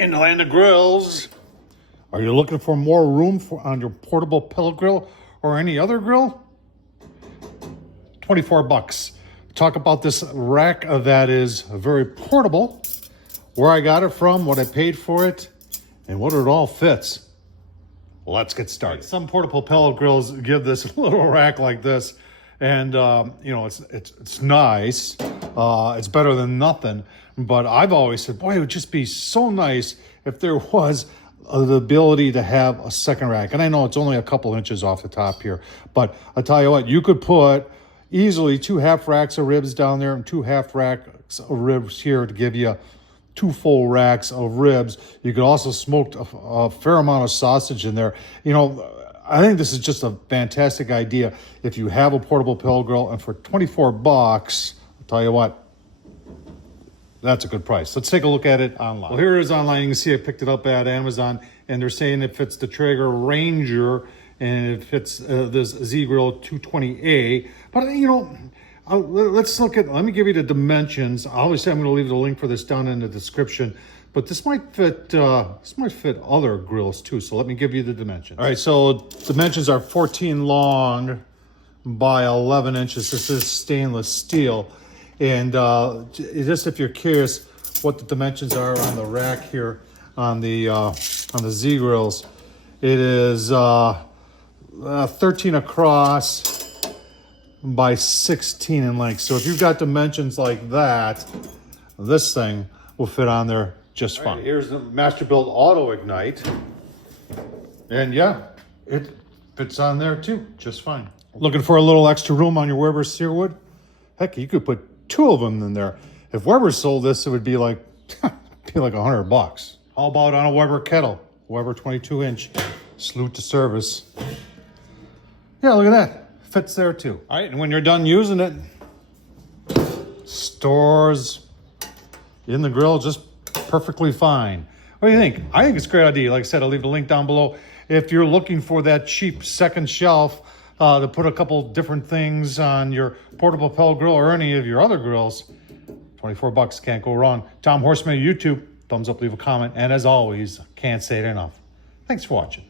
In the land of grills, are you looking for more room on your portable pellet grill or any other grill? $24. Talk about this rack that is very portable, where I got it from, what I paid for it, and what it all fits. Let's get started. Some portable pellet grills give this little rack like this, and you know, it's nice. It's better than nothing. But I've always said, boy, it would just be so nice if there was the ability to have a second rack. And I know it's only a couple inches off the top here, but I'll tell you what, you could put easily 2 half racks of ribs down there and 2 half racks of ribs here to give you 2 full racks of ribs. You could also smoke a fair amount of sausage in there. You know, I think this is just a fantastic idea. If you have a portable pellet grill, and for $24, I'll tell you what, that's a good price. Let's take a look at it online. Well, here it is online. You can see I picked it up at Amazon, and they're saying it fits the Traeger Ranger, and it fits this Z-Grill 220A. But, you know, let me give you the dimensions. Obviously, I'm going to leave the link for this down in the description, but this might fit other grills too. So let me give you the dimensions. All right, so dimensions are 14 long by 11 inches. This is stainless steel. And just if you're curious what the dimensions are on the rack here on the Z-Grills, it is 13 across by 16 in length. So if you've got dimensions like that, this thing will fit on there just fine. Right, here's the Masterbuilt Auto Ignite. And yeah, it fits on there too, just fine. Looking for a little extra room on your Weber Searwood? Heck, you could put 2 of them in there. If Weber sold this, it would be like $100. How about on a Weber kettle? Weber 22-inch, salute to service. Yeah, look at that. Fits there too. All right, and when you're done using it, stores in the grill just perfectly fine. What do you think? I think it's a great idea. Like I said, I'll leave the link down below. If you're looking for that cheap second shelf to put a couple different things on your portable pellet grill or any of your other grills, $24, can't go wrong. Tom Horsman, YouTube, thumbs up, leave a comment, and as always, can't say it enough. Thanks for watching.